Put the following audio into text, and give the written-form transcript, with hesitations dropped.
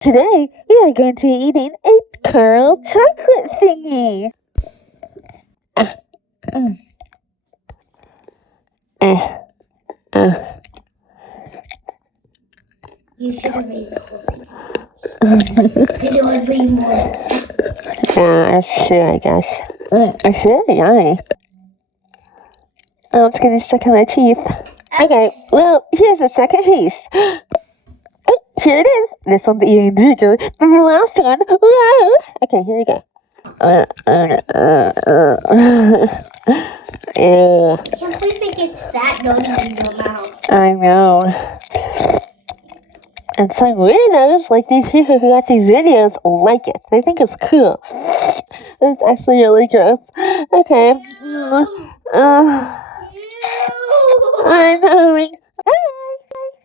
Today, we are going to be eating a curl chocolate thingy. You should have made the whole thing. Because it would be more. Yeah, I should, I guess. It's really yummy. Oh, it's getting stuck in my teeth. Okay, well, here's the second piece. Oh, here it is. This one's even bigger than the last one. Whoa! Okay, here we go. Ew. I can't believe it gets that donut in your mouth. I know. And some weirdos, like these people who watch these videos, like it. They think it's cool. It's actually really gross. Okay. Ew. I'm hungry.